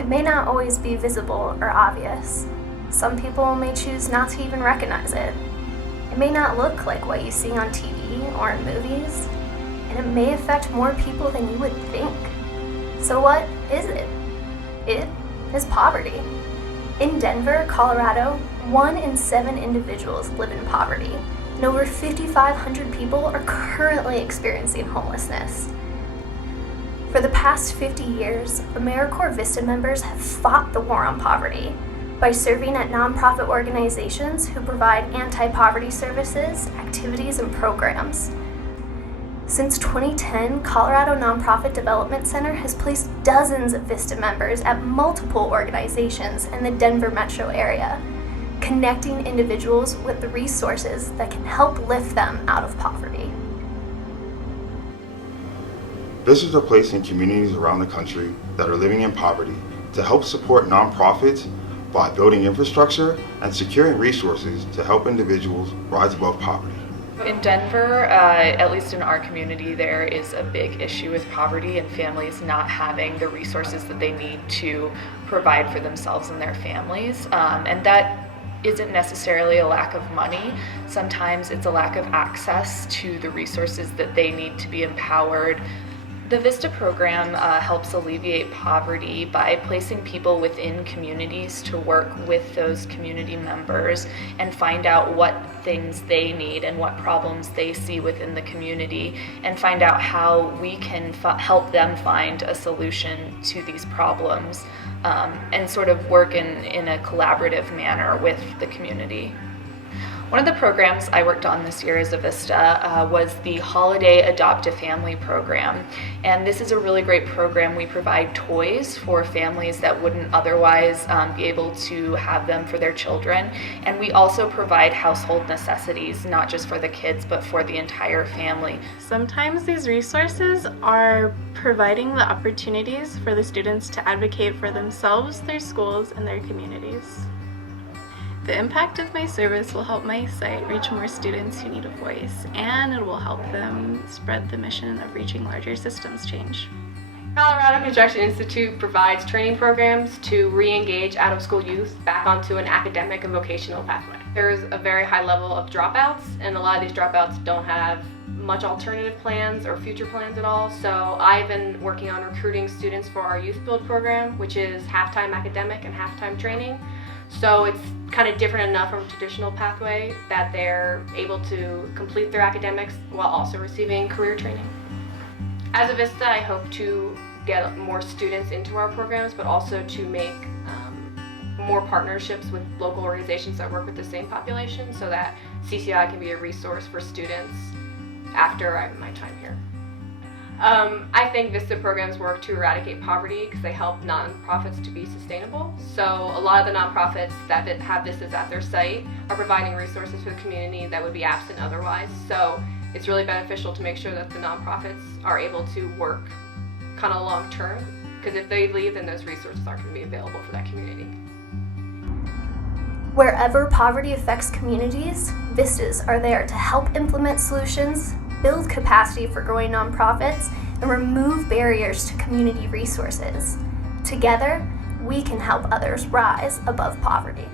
It may not always be visible or obvious. Some people may choose not to even recognize it. It may not look like what you see on TV or in movies, and it may affect more people than you would think. So what is it? It is poverty. In Denver, Colorado, 1 in 7 individuals live in poverty, and over 5,500 people are currently experiencing homelessness. For the past 50 years, AmeriCorps VISTA members have fought the war on poverty by serving at nonprofit organizations who provide anti-poverty services, activities, and programs. Since 2010, Colorado Nonprofit Development Center has placed dozens of VISTA members at multiple organizations in the Denver metro area, connecting individuals with the resources that can help lift them out of poverty. VISTAs are placed in communities around the country that are living in poverty to help support nonprofits by building infrastructure and securing resources to help individuals rise above poverty. In Denver, at least in our community, there is a big issue with poverty and families not having the resources that they need to provide for themselves and their families. And that isn't necessarily a lack of money. Sometimes it's a lack of access to the resources that they need to be empowered. The VISTA program helps alleviate poverty by placing people within communities to work with those community members and find out what things they need and what problems they see within the community, and find out how we can help them find a solution to these problems, and sort of work in a collaborative manner with the community. One of the programs I worked on this year as a VISTA was the Holiday Adopt a Family program. And this is a really great program. We provide toys for families that wouldn't otherwise be able to have them for their children. And we also provide household necessities, not just for the kids, but for the entire family. Sometimes these resources are providing the opportunities for the students to advocate for themselves, their schools, and their communities. The impact of my service will help my site reach more students who need a voice, and it will help them spread the mission of reaching larger systems change. Colorado Construction Institute provides training programs to re-engage out-of-school youth back onto an academic and vocational pathway. There's a very high level of dropouts, and a lot of these dropouts don't have much alternative plans or future plans at all. So I've been working on recruiting students for our Youth Build program, which is half-time academic and half-time training. So it's kind of different enough from a traditional pathway that they're able to complete their academics while also receiving career training. As a VISTA, I hope to get more students into our programs, but also to make more partnerships with local organizations that work with the same population, so that CCI can be a resource for students after my time here. I think VISTA programs work to eradicate poverty because they help nonprofits to be sustainable. So a lot of the nonprofits that have VISTAs at their site are providing resources for the community that would be absent otherwise. So it's really beneficial to make sure that the nonprofits are able to work kind of long term, because if they leave, then those resources aren't going to be available for that community. Wherever poverty affects communities, VISTAs are there to help implement solutions, build capacity for growing nonprofits, and remove barriers to community resources. Together, we can help others rise above poverty.